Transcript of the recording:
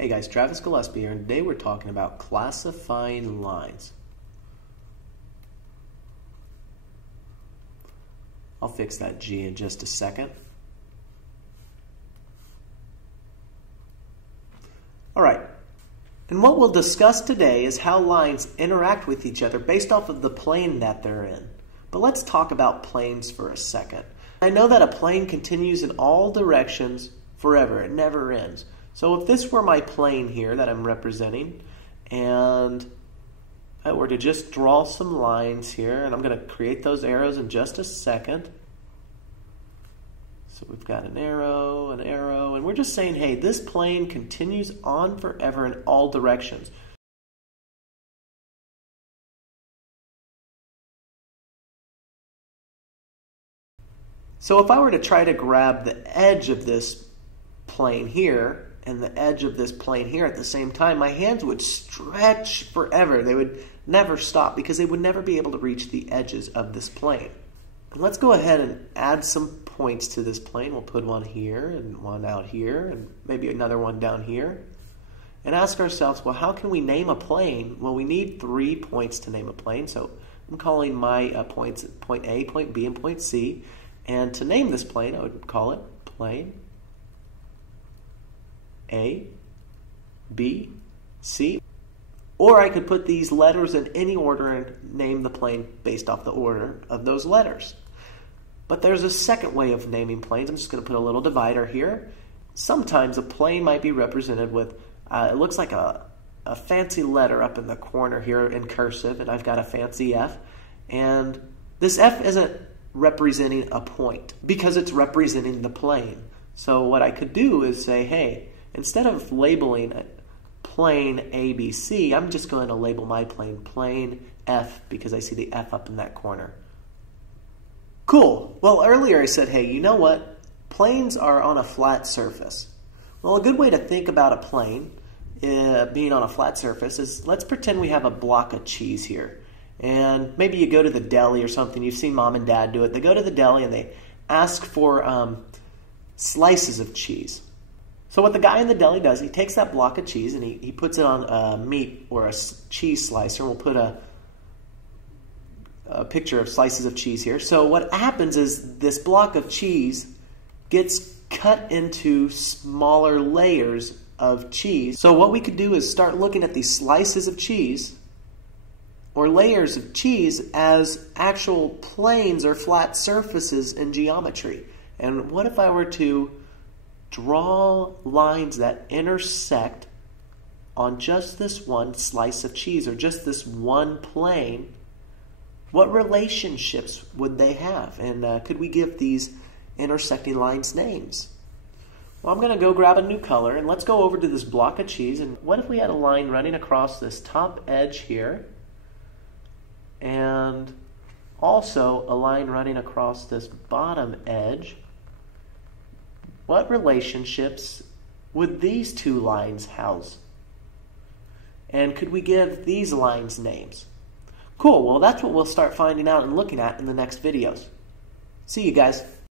Hey guys, Travis Gillespie here, and today we're talking about classifying lines. I'll fix that G in just a second. Alright, and what we'll discuss today is how lines interact with each other based off of the plane that they're in. But let's talk about planes for a second. I know that a plane continues in all directions forever, it never ends. So if this were my plane here that I'm representing, and I were to just draw some lines here, and I'm going to create those arrows in just a second. So we've got an arrow, and we're just saying, hey, this plane continues on forever in all directions. So if I were to try to grab the edge of this plane here and the edge of this plane here at the same time, my hands would stretch forever. They would never stop because they would never be able to reach the edges of this plane. And let's go ahead and add some points to this plane. We'll put one here and one out here and maybe another one down here. And ask ourselves, well, how can we name a plane? Well, we need 3 points to name a plane. So I'm calling my points point A, point B, and point C. And to name this plane, I would call it plane A, B, C. Or I could put these letters in any order and name the plane based off the order of those letters. But there's a second way of naming planes. I'm just going to put a little divider here. Sometimes a plane might be represented with, it looks like a fancy letter up in the corner here in cursive, and I've got a fancy F. And this F isn't representing a point because it's representing the plane. So what I could do is say, hey, instead of labeling it plane ABC, I'm just going to label my plane plane F because I see the F up in that corner. Cool. Well, earlier I said, hey, you know what? Planes are on a flat surface. Well, a good way to think about a plane being on a flat surface is, let's pretend we have a block of cheese here. And maybe you go to the deli or something. You've seen mom and dad do it. They go to the deli and they ask for slices of cheese. So what the guy in the deli does, he takes that block of cheese and he puts it on meat or a cheese slicer. We'll put a picture of slices of cheese here. So what happens is this block of cheese gets cut into smaller layers of cheese. So what we could do is start looking at these slices of cheese or layers of cheese as actual planes or flat surfaces in geometry. And what if I were to draw lines that intersect on just this one slice of cheese or just this one plane? What relationships would they have? And could we give these intersecting lines names? Well, I'm going to go grab a new color and let's go over to this block of cheese. And what if we had a line running across this top edge here and also a line running across this bottom edge? What relationships would these two lines house? And could we give these lines names? Cool, well that's what we'll start finding out and looking at in the next videos. See you guys.